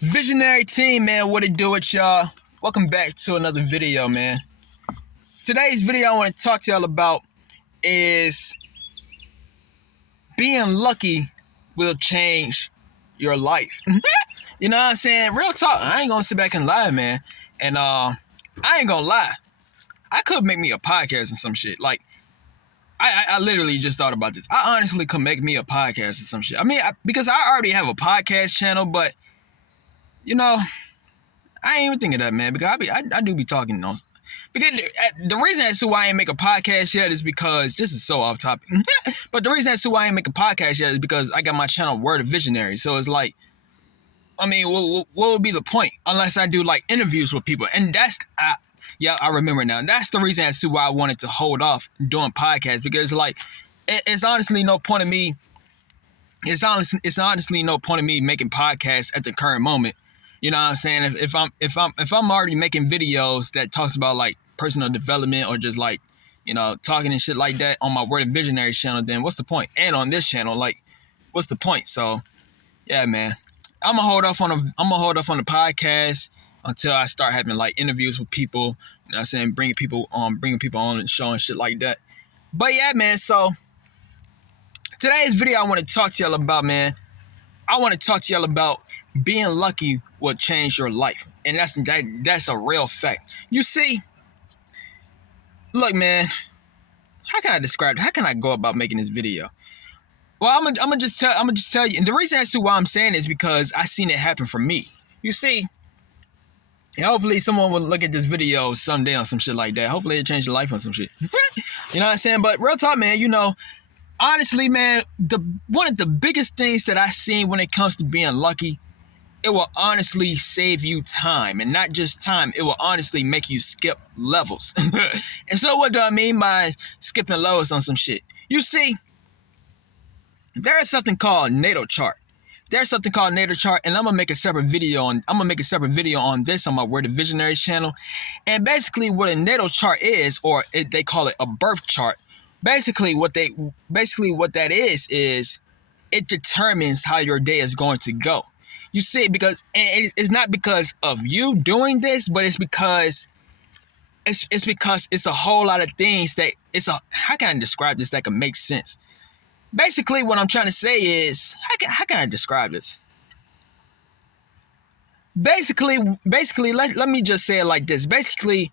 Visionary team, man, what it do with y'all? Welcome back to another video, man. Today's video I want to talk to y'all about is being lucky will change your life. You know what I'm saying? Real talk. I ain't gonna sit back and lie, man. And I ain't gonna lie. I could make me a podcast or some shit. Like, I literally just thought about this. I honestly could make me a podcast or some shit. I mean, because I already have a podcast channel, but you know, I ain't even thinking that, man, because I do be talking, you know. Because the reason as to why I ain't make a podcast yet is because this is so off topic. But the reason as to why I ain't make a podcast yet is because I got my channel Word of Visionary. So it's like, I mean, what would be the point unless I do like interviews with people? And that's I remember now. That's the reason as to why I wanted to hold off doing podcasts, because like it's honestly no point of me. It's honestly no point of me making podcasts at the current moment. You know what I'm saying? If I'm already making videos that talks about like personal development or just like, you know, talking and shit like that on my Word of Visionary channel, then what's the point? And on this channel, like, what's the point? So, yeah, man, I'm gonna hold off on the podcast until I start having like interviews with people. You know what I'm saying? Bringing people on the show and shit like that. But yeah, man. So today's video, I want to talk to y'all about, man. I want to talk to y'all about being lucky will change your life. And that's a real fact. You see, look, man, how can I describe it? How can I go about making this video? Well, I'm gonna just tell you. And the reason as to why I'm saying is because I seen it happen for me. You see, hopefully someone will look at this video someday on some shit like that. Hopefully it change your life on some shit. You know what I'm saying? But real talk, man, you know, honestly, man, one of the biggest things that I seen when it comes to being lucky, it will honestly save you time. And not just time, it will honestly make you skip levels. And so what do I mean by skipping levels on some shit? You see, there is something called natal chart. There's something called natal chart, and I'm gonna make a separate video on this on my Word of Visionary channel. And basically what a natal chart is, or they call it a birth chart. Basically what that is it determines how your day is going to go. You see, because and it's not because of you doing this, but it's because it's a whole lot of things that how can I describe this that can make sense? Basically, what I'm trying to say is, how can I describe this? Basically, let me just say it like this. Basically,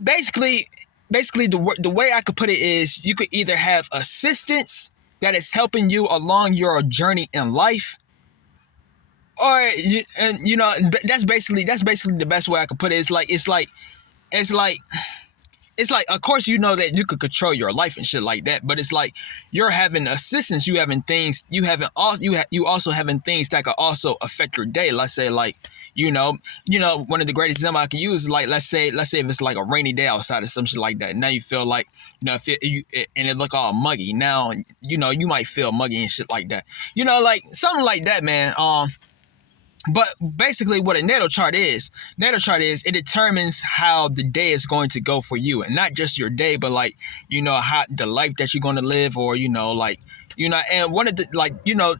the way I could put it is, you could either have assistance that is helping you along your journey in life, or that's basically the best way I could put it. It's like, of course, you know that you could control your life and shit like that, but it's like you're having assistance, you also having things that could also affect your day. Let's say, like, you know, one of the greatest examples I can use is like, let's say if it's like a rainy day outside or some shit like that. Now you feel like, you know, and it look all muggy. Now, you know, you might feel muggy and shit like that. You know, like something like that, man. But basically what a natal chart is, it determines how the day is going to go for you. And not just your day, but like, you know, how the life that you're going to live, or, you know, like, you know, and one of the, like, you know,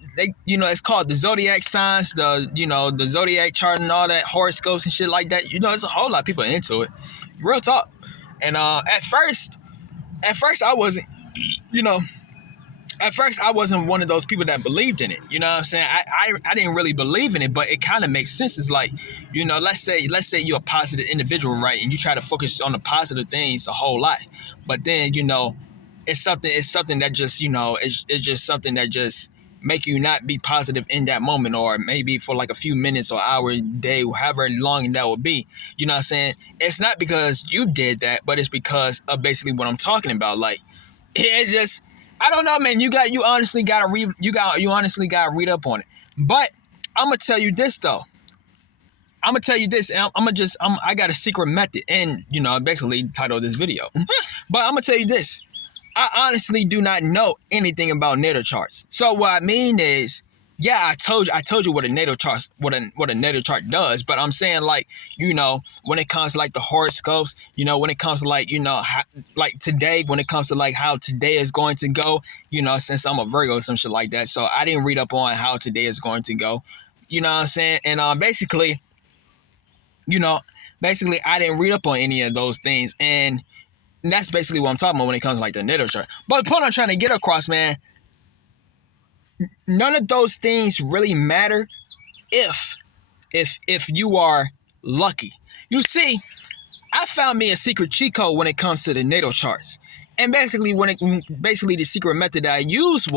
it's called the zodiac signs, the zodiac chart and all that, horoscopes and shit like that. You know, there's a whole lot of people into it. Real talk. And at first I wasn't, you know, at first I wasn't one of those people that believed in it. You know what I'm saying? I didn't really believe in it, but it kind of makes sense. It's like, you know, let's say you're a positive individual, right? And you try to focus on the positive things a whole lot. But then, you know, it's something that just, you know, it's just something that just make you not be positive in that moment, or maybe for like a few minutes or hour, day, however long that will be. You know what I'm saying? It's not because you did that, but it's because of basically what I'm talking about. Like, it just, I don't know, man. You honestly gotta read up on it. But I'm gonna tell you this though. I'm gonna tell you this. And I got a secret method, and you know, basically title this video. But I'm gonna tell you this. I honestly do not know anything about natal charts. So what I mean is, yeah, I told you what a natal chart does, but I'm saying, like, you know, when it comes to like the horoscopes, you know, when it comes to like, you know, like today, when it comes to like how today is going to go, you know, since I'm a Virgo or some shit like that, so I didn't read up on how today is going to go. You know what I'm saying? And basically, you know, basically I didn't read up on any of those things, and that's basically what I'm talking about when it comes to like the natal chart. But the point I'm trying to get across, man, none of those things really matter if you are lucky. You see, I found me a secret cheat code when it comes to the natal charts. And basically basically the secret method that I used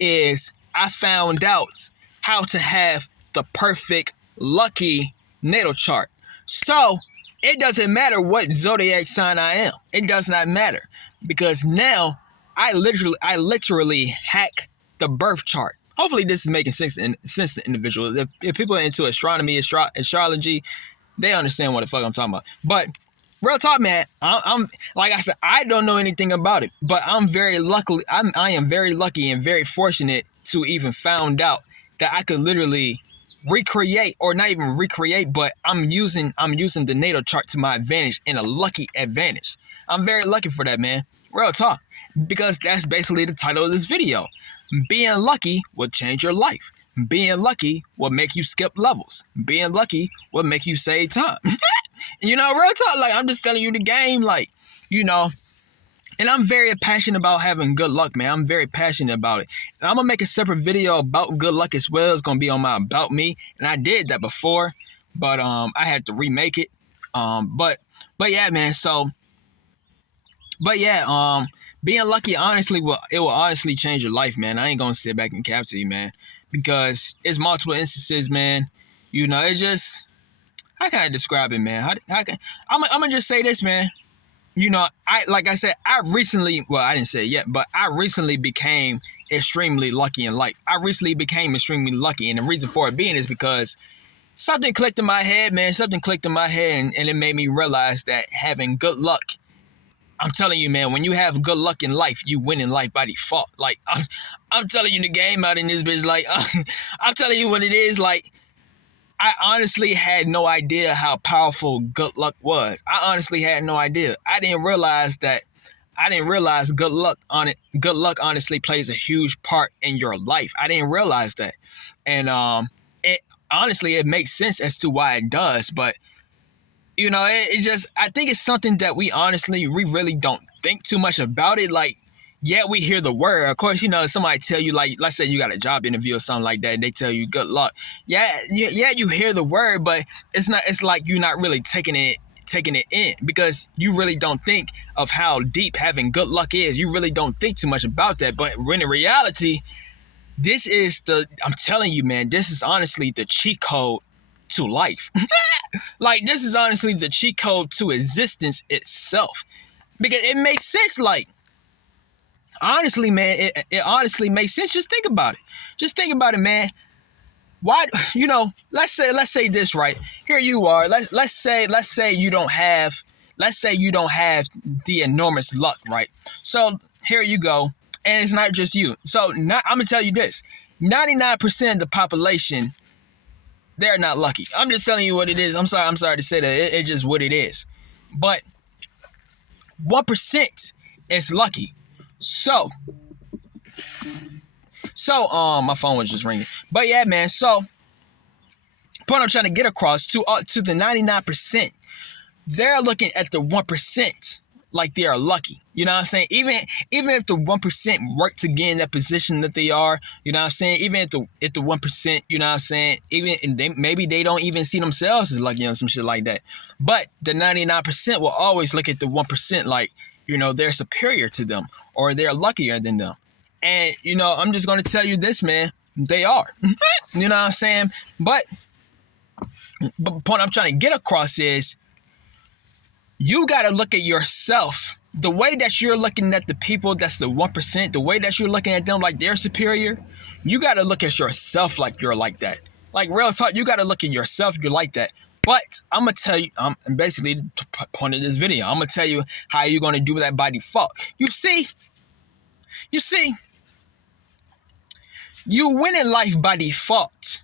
is I found out how to have the perfect lucky natal chart. So it doesn't matter what zodiac sign I am. It does not matter, because now I literally hack the birth chart. Hopefully this is making sense to individuals. If people are into astronomy, astrology, they understand what the fuck I'm talking about. But real talk, man, I'm like I said, I don't know anything about it, but I am very lucky and very fortunate to even found out that I could literally recreate, or not even recreate, but I'm using the natal chart to my advantage, in a lucky advantage. I'm very lucky for that, man. Real talk, because that's basically the title of this video. Being lucky will change your life. Being lucky will make you skip levels. Being lucky will make you save time. You know, real talk, like, I'm just telling you the game, like, you know, and I'm very passionate about having good luck, man. I'm very passionate about it. And I'm going to make a separate video about good luck as well. It's going to be on my About Me. And I did that before, but I had to remake it. But yeah, man, so, but yeah, being lucky, honestly, it will honestly change your life, man. I ain't going to sit back and cap to you, man, because it's multiple instances, man. You know, it just, how can I describe it, man? I'm going to just say this, man. You know, like I said, I didn't say it yet, but I recently became extremely lucky in life. I recently became extremely lucky, and the reason for it being is because something clicked in my head, man. Something clicked in my head, and it made me realize that having good luck, I'm telling you, man, when you have good luck in life, you win in life by default. Like, I'm telling you the game out in this bitch. Like, I'm telling you what it is. Like, I honestly had no idea how powerful good luck was. I honestly had no idea. I didn't realize good luck honestly plays a huge part in your life. I didn't realize that. And it makes sense as to why it does, but you know, it just, I think it's something that we really don't think too much about it. Like, yeah, we hear the word. Of course, you know, somebody tell you, like, let's say you got a job interview or something like that, and they tell you good luck. Yeah, you hear the word, but it's like you're not really taking it in, because you really don't think of how deep having good luck is. You really don't think too much about that. But when in reality, I'm telling you, man, this is honestly the cheat code to life. Like, this is honestly the cheat code to existence itself, because it makes sense. Like, honestly, man, it honestly makes sense. Just think about it, man. Why, you know, let's say this, right? Here you are. Let's say you don't have the enormous luck, right? So here you go, and it's not just you. So I'm gonna tell you this: 99% of the population, they're not lucky. I'm just telling you what it is. I'm sorry to say that. It's just what it is. But 1% is lucky. So my phone was just ringing. But yeah, man. So point I'm trying to get across to the 99%, they're looking at the 1% like they are lucky. You know what I'm saying? Even if the 1% work to get in that position that they are, you know what I'm saying? Even if the 1%, you know what I'm saying? Maybe they don't even see themselves as lucky on some shit like that. But the 99% will always look at the 1% like, you know, they're superior to them, or they're luckier than them. And, you know, I'm just going to tell you this, man, they are. You know what I'm saying? But the point I'm trying to get across is, you got to look at yourself. The way that you're looking at the people that's the 1%, the way that you're looking at them like they're superior, you got to look at yourself like you're like that. Like, real talk, you got to look at yourself, you're like that. But I'm going to tell you, basically the point of this video, I'm going to tell you how you're going to do that by default. You see, you win in life by default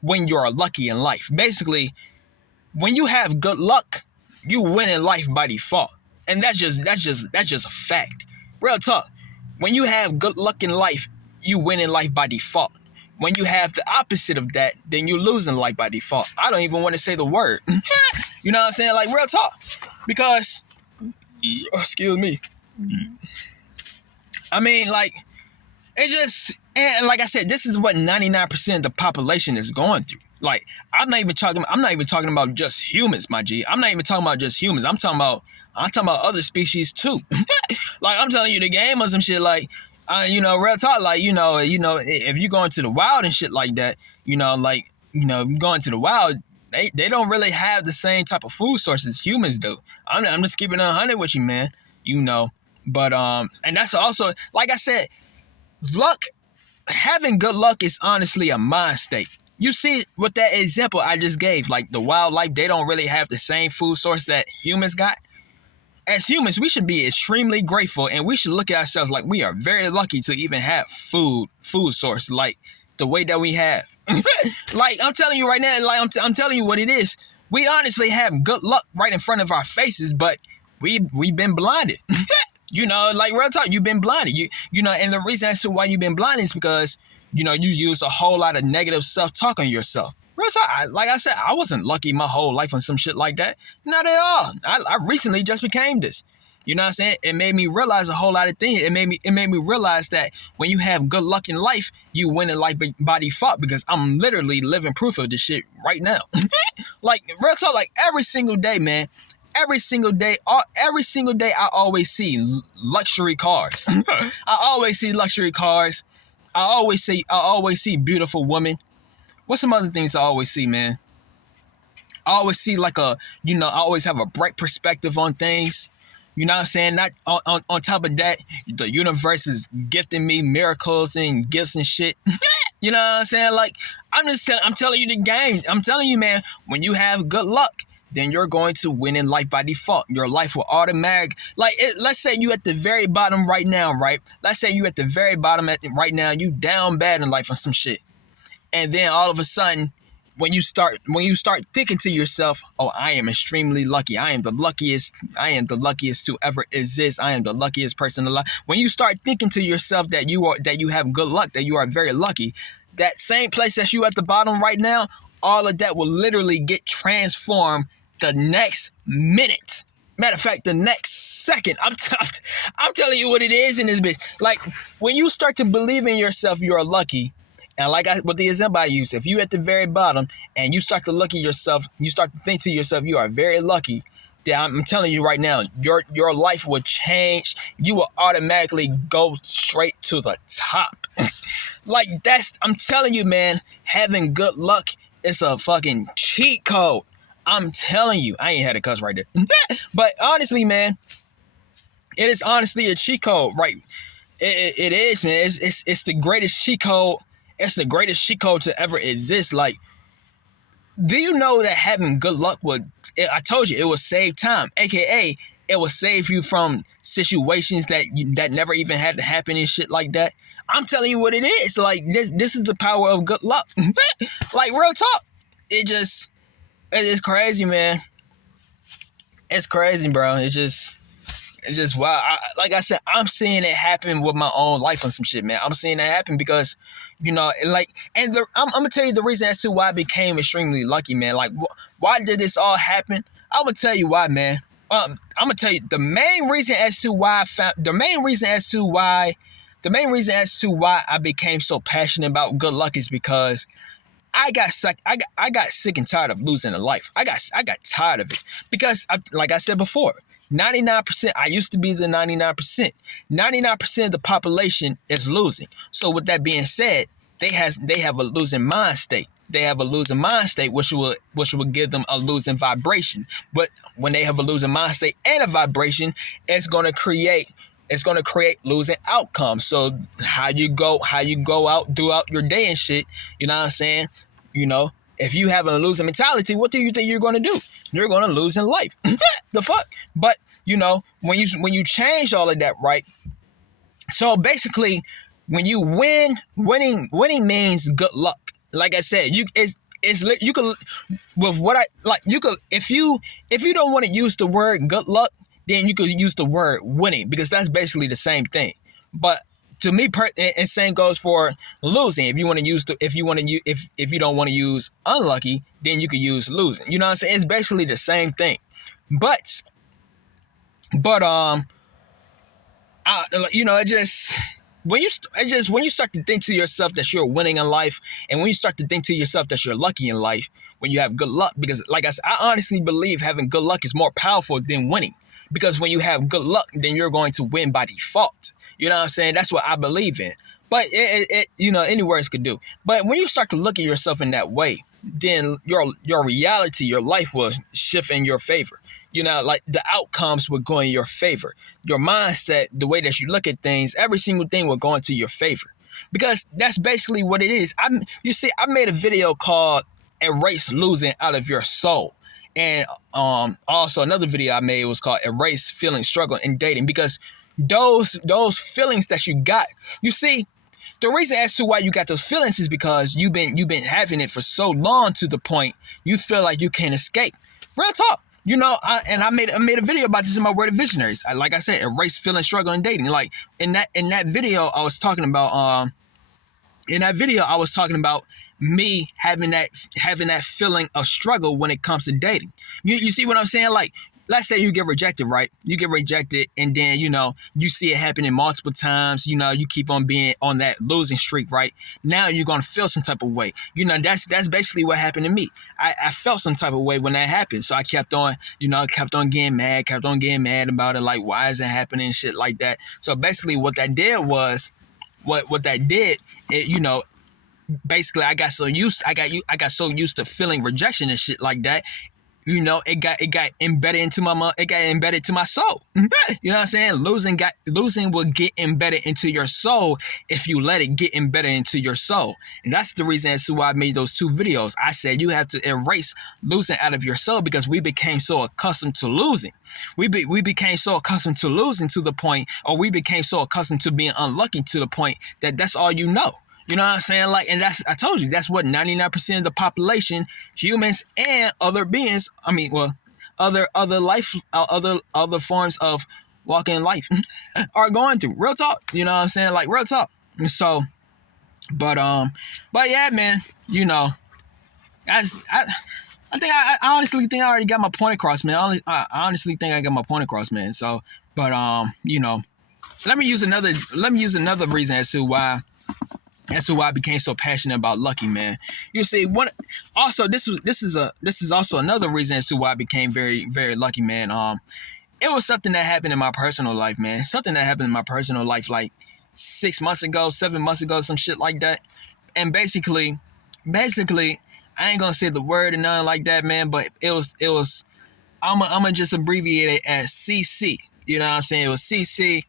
when you're lucky in life. Basically, when you have good luck, you win in life by default. And that's just a fact. Real talk. When you have good luck in life, you win in life by default. When you have the opposite of that, then you're losing life by default. I don't even want to say the word. You know what I'm saying? Like, real talk. Because, excuse me. I mean, like, it just, and like I said, this is what 99% of the population is going through. Like, I'm not even talking about just humans, my G. I'm not even talking about just humans. I'm talking about other species too. Like, I'm telling you, the game or some shit, like, real talk, like, if you go into the wild and shit like that, going to the wild, they don't really have the same type of food sources humans do. I'm just keeping it 100 with you, man. But and that's also, like I said, having good luck is honestly a mind state. You see with that example I just gave, like the wildlife, they don't really have the same food source that humans got. As humans, we should be extremely grateful, and we should look at ourselves like we are very lucky to even have food source like the way that we have. Like, I'm telling you right now, like I'm telling you what it is. We honestly have good luck right in front of our faces, but we've been blinded. Like, real talk, you've been blinded. And the reason as to why you've been blinded is because, you use a whole lot of negative self-talk on yourself. Real talk, like I said, I wasn't lucky my whole life on some shit like that. Not at all. I recently just became this. You know what I'm saying? It made me realize a whole lot of things. It made me realize that when you have good luck in life, you win in life by default, because I'm literally living proof of this shit right now. Like, real talk, like every single day, man. Every single day, I always see luxury cars. I always see luxury cars. I always see beautiful women. What's some other things I always see, man? I always see I always have a bright perspective on things. You know what I'm saying? Not on top of that, the universe is gifting me miracles and gifts and shit. You know what I'm saying? Like, I'm telling you the game. I'm telling you, man, when you have good luck, then you're going to win in life by default. Your life will automatic. Let's say you at the very bottom right now, right? Let's say you at the very bottom right now, you down bad in life on some shit. And then all of a sudden, when you start thinking to yourself, oh, I am extremely lucky. I am the luckiest to ever exist. I am the luckiest person alive. When you start thinking to yourself that you have good luck, that you are very lucky, that same place that you at the bottom right now, all of that will literally get transformed the next minute. Matter of fact, the next second. I'm telling you what it is in this bitch. Like, when you start to believe in yourself, you're lucky. And with the example I use, if you at the very bottom and you start to look at yourself, you start to think to yourself, you are very lucky. Then I'm telling you right now, your life will change. You will automatically go straight to the top. I'm telling you, man, having good luck is a fucking cheat code. I'm telling you, I ain't had a cuss right there. But honestly, man, it is honestly a cheat code, right? It is, man. It's the greatest cheat code. It's the greatest cheat code to ever exist. Like, do you know that having good luck I told you, it will save time. AKA, it will save you from situations that never even had to happen and shit like that. I'm telling you what it is. Like, this is the power of good luck. Like, real talk. It's crazy, man. It's crazy, bro. It's just wow. Like I said, I'm seeing it happen with my own life on some shit, man. I'm seeing that happen because, I'm gonna tell you the reason as to why I became extremely lucky, man. Like, why did this all happen? I'm gonna tell you why, man. I'm gonna tell you the main reason as to why I became so passionate about good luck is because I got sick and tired of losing in life. I got tired of it because, like I said before, 99%. I used to be the 99%. 99% of the population is losing. So with that being said, they have a losing mind state. They have a losing mind state, which will give them a losing vibration. But when they have a losing mind state and a vibration, it's gonna create losing outcomes. So how you go out throughout your day and shit, you know what I'm saying? If you have a losing mentality, what do you think you're gonna do? You're gonna lose in life. The fuck? But when you change all of that, right? So basically, when you winning means good luck. Like I said, you could with what I like. You could if you don't want to use the word good luck, then you could use the word winning, because that's basically the same thing. But to me, and same goes for losing. If you want to use, if you don't want to use unlucky, then you could use losing. You know what I'm saying? It's basically the same thing. But it just when you start to think to yourself that you're winning in life, and when you start to think to yourself that you're lucky in life, when you have good luck, because like I said, I honestly believe having good luck is more powerful than winning. Because when you have good luck, then you're going to win by default. You know what I'm saying? That's what I believe in. But any words could do. But when you start to look at yourself in that way, then your reality, your life will shift in your favor. You know, like the outcomes will go in your favor. Your mindset, the way that you look at things, every single thing will go into your favor. Because that's basically what it is. I made a video called Erase Losing Out of Your Soul. And also another video I made was called Erase Feeling Struggle in Dating. Because those feelings that you got, you see, the reason as to why you got those feelings is because you've been having it for so long to the point you feel like you can't escape. Real talk. You know, I made a video about this in my Word of Visionaries. Like I said, Erase Feeling Struggle in Dating. Like in that video, I was talking about me having that feeling of struggle when it comes to dating. You see what I'm saying? Like, let's say you get rejected, right? You get rejected, and then, you see it happening multiple times. You keep on being on that losing streak, right? Now you're going to feel some type of way. That's basically what happened to me. I felt some type of way when that happened. So I kept on getting mad about it. Like, why is it happening and shit like that? So basically what that did was, basically I got so used to feeling rejection and shit like that. It got embedded into my soul. You know what I'm saying? Losing will get embedded into your soul if you let it get embedded into your soul. And that's the reason as to why I made those two videos. I said you have to erase losing out of your soul, because we became so accustomed to losing. We became so accustomed to losing to the point, or we became so accustomed to being unlucky to the point that that's all you know. You know what I'm saying? Like, and I told you, that's what 99% of the population, humans and other beings, other forms of walking life are going through. Real talk. You know what I'm saying? Like, real talk. So, but yeah, man, I honestly think I already got my point across, man. I honestly think I got my point across, man. So, but, let me use another reason as to why I became so passionate about lucky, man. You see, this is also another reason as to why I became very, very lucky, man. It was something that happened in my personal life, man. Something that happened in my personal life like 6 months ago, 7 months ago, some shit like that. And basically, I ain't gonna say the word and nothing like that, man. But it was. I'ma just abbreviate it as CC. You know what I'm saying? It was CC,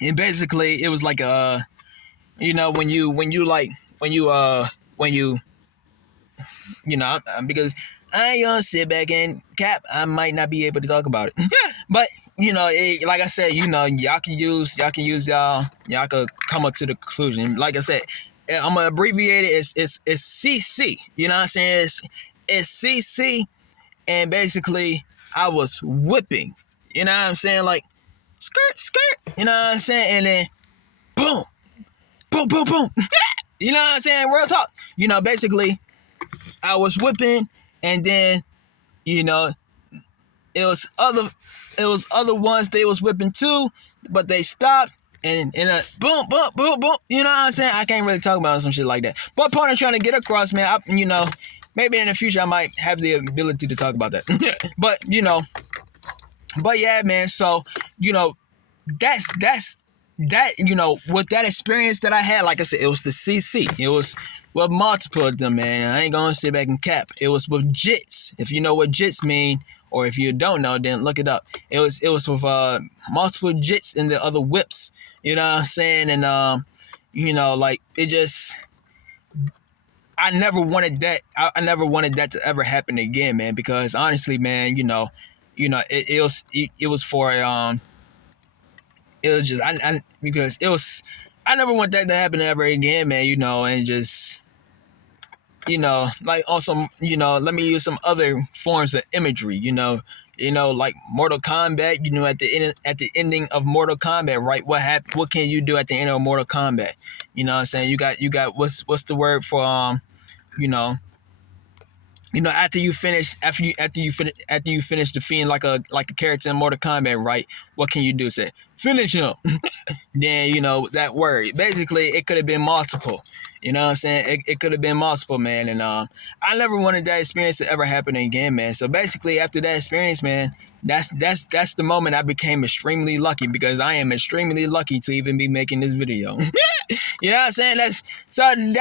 and basically it was like a. Because I ain't gonna sit back and cap, I might not be able to talk about it. But, like I said, y'all could come up to the conclusion. Like I said, I'm gonna abbreviate it. It's CC. You know what I'm saying? It's CC, and basically I was whipping. You know what I'm saying? Like, skirt. You know what I'm saying? And then, boom. Boom, boom, boom. You know what I'm saying? Real talk. Basically, I was whipping, and then, it was other ones they was whipping too, but they stopped, and boom, boom, boom, boom. You know what I'm saying? I can't really talk about some shit like that. But point I'm trying to get across, man, maybe in the future I might have the ability to talk about that. But yeah, man. So, that's. That, with that experience that I had, like I said, it was the CC. It was with multiple of them, man. I ain't gonna sit back and cap. It was with JITs. If you know what JITs mean, or if you don't know, then look it up. It was with multiple JITs and the other whips. You know what I'm saying? And like, it just, I never wanted that. I never wanted that to ever happen again, man. Because honestly, man, it was for it was just because it was, I never want that to happen ever again, man. And just like on some, let me use some other forms of imagery. You know, like Mortal Kombat. You know, at the ending of Mortal Kombat, right? What can you do at the end of Mortal Kombat? You know what I'm saying? You got what's the word for you know after you finish defeating like a character in Mortal Kombat, right? What can you do? Say finish him. Then that word. Basically, it could have been multiple. You know what I'm saying? It could have been multiple, man. And I never wanted that experience to ever happen again, man. So basically, after that experience, man, that's the moment I became extremely lucky, because I am extremely lucky to even be making this video. You know what I'm saying? That's I ain't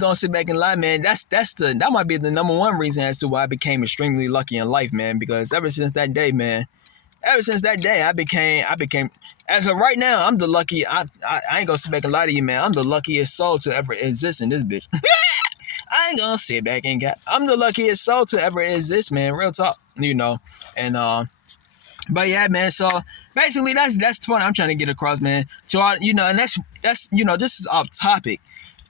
gonna sit back and lie, man. That might be the number one reason as to why I became extremely lucky in life, man. Because ever since that day, man, I became as of right now, I'm the lucky. I ain't gonna sit back and lie to you, man. I'm the luckiest soul to ever exist in this bitch. I ain't gonna sit back and I'm the luckiest soul to ever exist, man. Real talk, and but yeah, man. So basically, that's the point I'm trying to get across, man. So and that's this is off topic.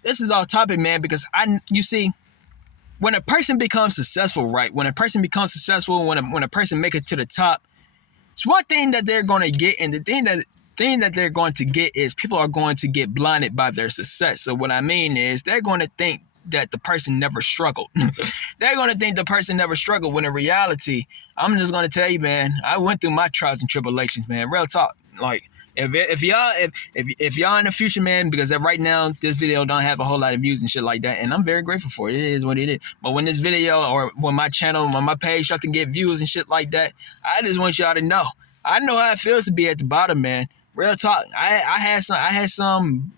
This is off topic, man, because you see, when a person becomes successful, right? When a person becomes successful, when a person make it to the top, it's one thing that they're going to get, and the thing that they're going to get is people are going to get blinded by their success. So what I mean is they're going to think that the person never struggled. They're going to think the person never struggled, when in reality, I'm just going to tell you, man, I went through my trials and tribulations, man. Real talk. Like, if y'all in the future, man, because right now this video don't have a whole lot of views and shit like that, and I'm very grateful for it. It is what it is. But when this video, or when my channel, when my page start to get views and shit like that, I just want y'all to know. I know how it feels to be at the bottom, man. Real talk. I had some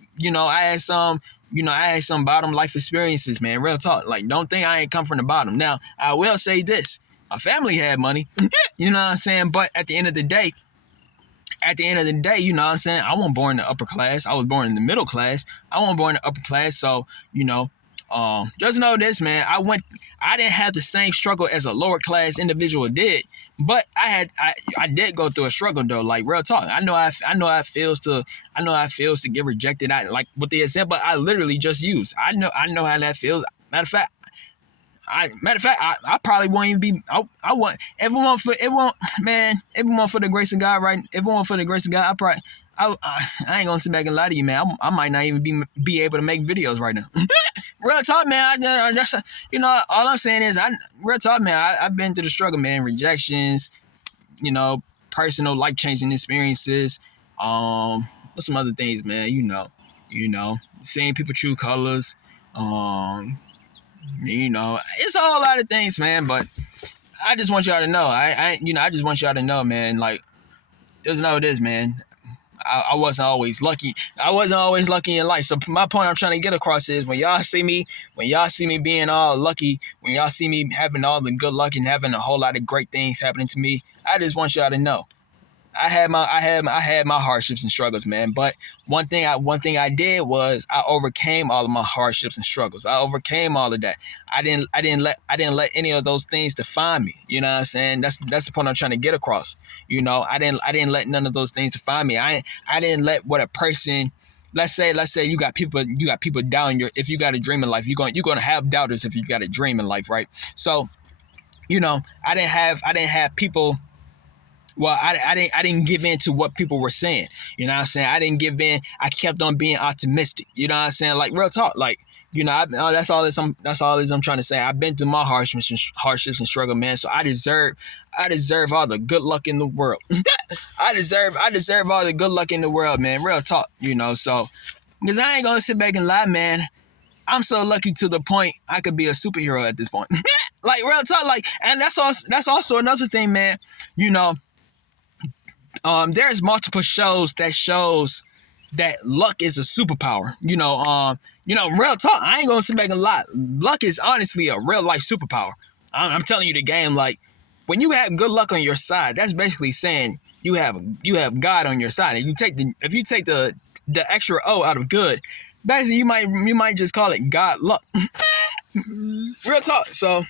bottom life experiences, man. Real talk. Like, don't think I ain't come from the bottom. Now, I will say this. My family had money. You know what I'm saying? But at the end of the day, you know what I'm saying, I wasn't born in the upper class. I was born in the middle class. I wasn't born in the upper class. So, just know this, man. I didn't have the same struggle as a lower class individual did, but I did go through a struggle though. Like, real talk. I know how it feels to get rejected. Like with the example I literally just used. I know how that feels. Matter of fact, I probably won't even be. I want everyone for the grace of God, right? Everyone for the grace of God. I ain't gonna sit back and lie to you, man. I might not even be able to make videos right now. Real talk, man. I just, all I'm saying is, real talk, man. I've been through the struggle, man. Rejections, personal life changing experiences. What's some other things, man? Seeing people true colors. It's a whole lot of things, man. But I just want y'all to know. I just want y'all to know, man. Like, just know this, man. I wasn't always lucky. I wasn't always lucky in life. So my point I'm trying to get across is, when y'all see me being all lucky, when y'all see me having all the good luck and having a whole lot of great things happening to me, I just want y'all to know, I had my hardships and struggles, man. But one thing I did was I overcame all of my hardships and struggles. I overcame all of that. I didn't let any of those things define me. You know what I'm saying? That's the point I'm trying to get across. I didn't let none of those things define me. I didn't let what a person. Let's say you got people down if you got a dream in life, you're gonna have doubters if you got a dream in life, right? So, I didn't have people. Well, I didn't give in to what people were saying. You know what I'm saying? I didn't give in. I kept on being optimistic. You know what I'm saying? Like, real talk. Like, that's all I'm trying to say. I've been through my hardships and struggle, man. So I deserve all the good luck in the world. I deserve all the good luck in the world, man. Real talk. So, because I ain't gonna sit back and lie, man. I'm so lucky to the point I could be a superhero at this point. Like, real talk. Like, and that's also another thing, man. There's multiple shows that luck is a superpower. Real talk. I ain't gonna sit back and lie. Luck is honestly a real life superpower. I'm telling you the game. Like, when you have good luck on your side, that's basically saying you have God on your side. And if you take the extra O out of good, basically you might just call it God luck. Real talk. So,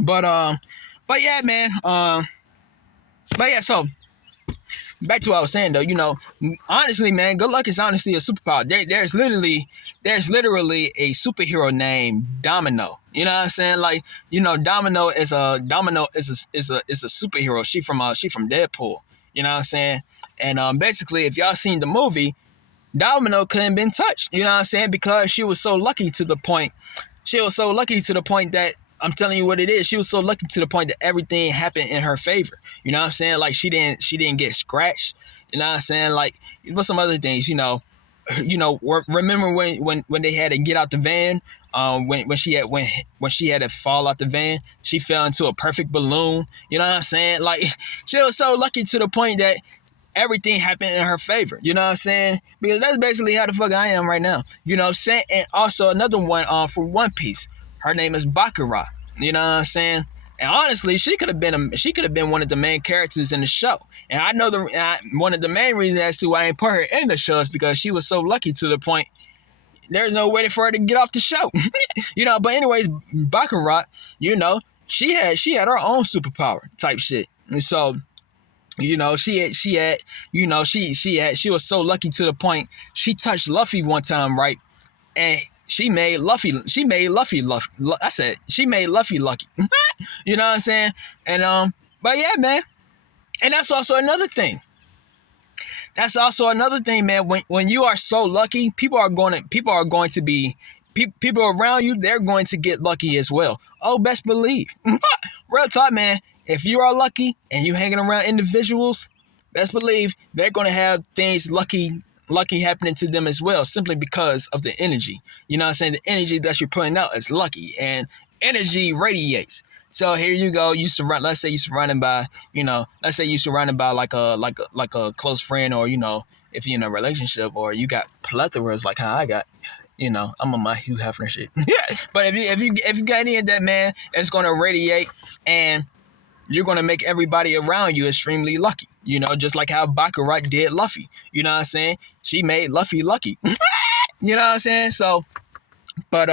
but yeah, man. But yeah, so. back to what I was saying though, honestly, man, good luck is honestly a superpower. There's literally a superhero named Domino. You know what I'm saying? Like, Domino is a superhero. She from Deadpool. You know what I'm saying? And basically, if y'all seen the movie, Domino couldn't been touched. You know what I'm saying? Because she was so lucky to the point. She was so lucky to the point that I'm telling you what it is. She was so lucky to the point that everything happened in her favor. You know what I'm saying? Like she didn't get scratched. You know what I'm saying? Like, what's some other things? Remember when they had to get out the van? When she had to fall out the van, she fell into a perfect balloon. You know what I'm saying? Like she was so lucky to the point that everything happened in her favor. You know what I'm saying? Because that's basically how the fuck I am right now. You know what I'm saying? And also another one for One Piece. Her name is Bakura. You know what I'm saying? And honestly, she could have been one of the main characters in the show. And I know one of the main reasons as to why I ain't put her in the show is because she was so lucky to the point there's no way for her to get off the show. But anyways, Bakura, she had her own superpower type shit. And so, she was so lucky to the point she touched Luffy one time, right? And she made Luffy lucky. She made Luffy lucky. You know what I'm saying? And but yeah, man. And that's also another thing. Man. When you are so lucky, people around you, they're going to get lucky as well. Oh, best believe. Real talk, man. If you are lucky and you hanging around individuals, best believe they're going to have things lucky happening to them as well, simply because of the energy. You know what I'm saying? The energy that you're putting out is lucky, and energy radiates. So here you go. Let's say you're surrounded by like a close friend, or if you're in a relationship, or you got plethoras like how I got. I'm on my Hugh Hefner shit. Yeah, but if you got any of that, man, it's gonna radiate, and you're gonna make everybody around you extremely lucky. Just like how Baccarat did Luffy. You know what I'm saying? She made Luffy lucky. You know what I'm saying? So, but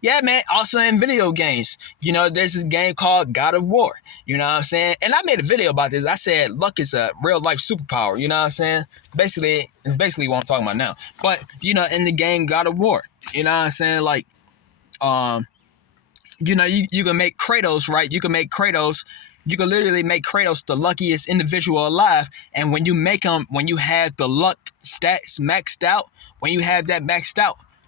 yeah, man. Also in video games, there's this game called God of War. You know what I'm saying? And I made a video about this. I said luck is a real life superpower. You know what I'm saying? It's basically what I'm talking about now. But in the game God of War, you know what I'm saying? Like, you can make Kratos, right? You can literally make Kratos the luckiest individual alive. And when you have the luck stats maxed out,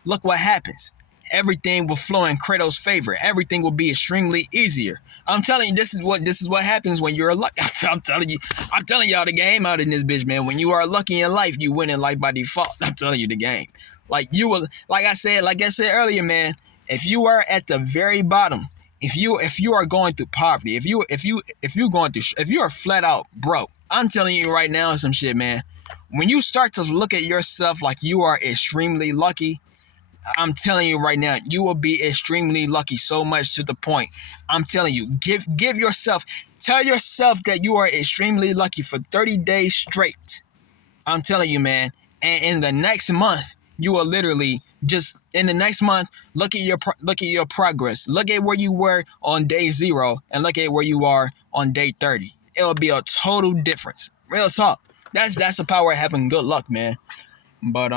look what happens. Everything will flow in Kratos' favor. Everything will be extremely easier. I'm telling you, this is what happens when you're lucky. I'm telling y'all the game out in this bitch, man. When you are lucky in life, you win in life by default. I'm telling you the game. Like I said earlier, man. If you are at the very bottom, if you are going through poverty, if you are flat out broke, I'm telling you right now some shit, man. When you start to look at yourself like you are extremely lucky, I'm telling you right now, you will be extremely lucky, so much to the point. I'm telling you, tell yourself that you are extremely lucky for 30 days straight. I'm telling you, man. And in the next month, you will literally look at your progress. Look at where you were on day 0 and look at where you are on day 30. It will be a total difference. Real talk. That's the power of having good luck, man. But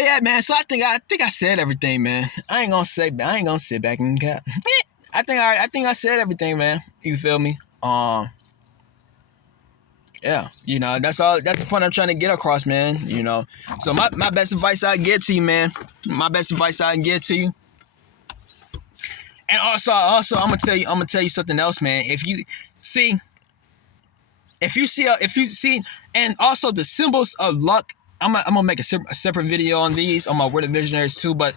yeah, man. So I think I said everything, man. I ain't gonna sit back and cap. I think I said everything, man. You feel me? Yeah, that's all. That's the point I'm trying to get across, man. So my best advice I get to you, man. And also, I'm gonna tell you something else, man. If you see, and also the symbols of luck. I'm gonna make a separate video on these on my Word of Visionaries too. But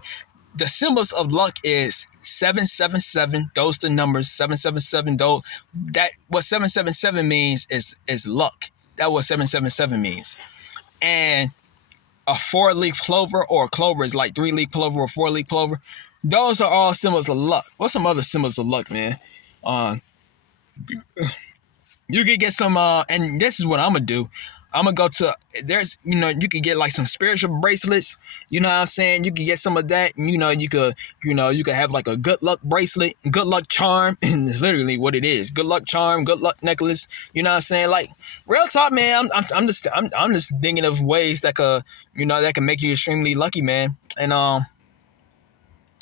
the symbols of luck is 777. Those the numbers 777. Though that what 777 means is luck. That's what 777 means. And a 4-leaf clover, or a clover is like 3-leaf clover or 4-leaf clover. Those are all symbols of luck. What's some other symbols of luck, man? You could get some. And this is what I'm gonna do. I'm gonna go to there's you can get like some spiritual bracelets. You know what I'm saying? You can get some of that. And, you could have like a good luck bracelet, good luck charm, and it's literally what it is. Good luck charm, good luck necklace. You know what I'm saying? Like real talk, man. I'm just thinking of ways that could that can make you extremely lucky, man. And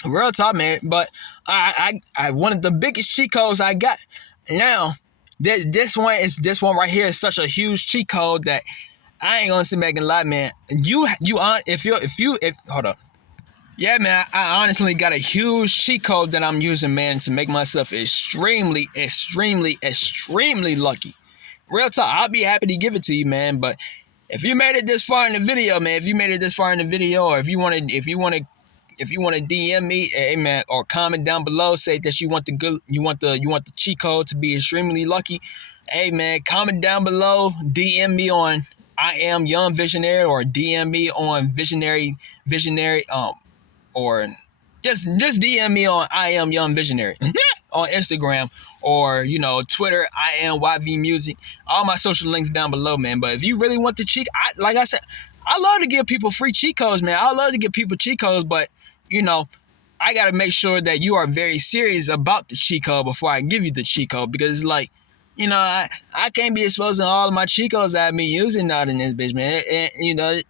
real talk, man. But I one of the biggest cheat codes I got now. This one right here is such a huge cheat code that I ain't gonna sit back and lie, man. Hold up. Yeah, man, I honestly got a huge cheat code that I'm using, man, to make myself extremely, extremely, extremely lucky. Real talk, I'll be happy to give it to you, man. But if you made it this far in the video, man, or if you want to DM me, hey man, or comment down below, say that you want the cheat code to be extremely lucky. Hey man, comment down below, DM me on I am Young Visionary, or DM me on Visionary, or just DM me on I am Young Visionary on Instagram, or Twitter, I am YV Music. All my social links down below, man. But if you really want the cheat, like I said, I love to give people free cheat codes, man. I love to give people cheat codes, but I got to make sure that you are very serious about the cheat code before I give you the cheat code, because it's like, I can't be exposing all of my cheat codes I've been using out in this bitch, man. And,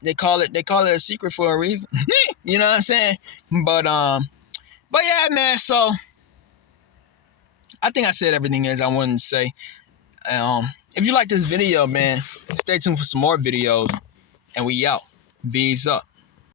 they call it a secret for a reason. You know what I'm saying? But yeah, man. So I think I said everything as I wanted to say. If you like this video, man, stay tuned for some more videos, and we out. V's up.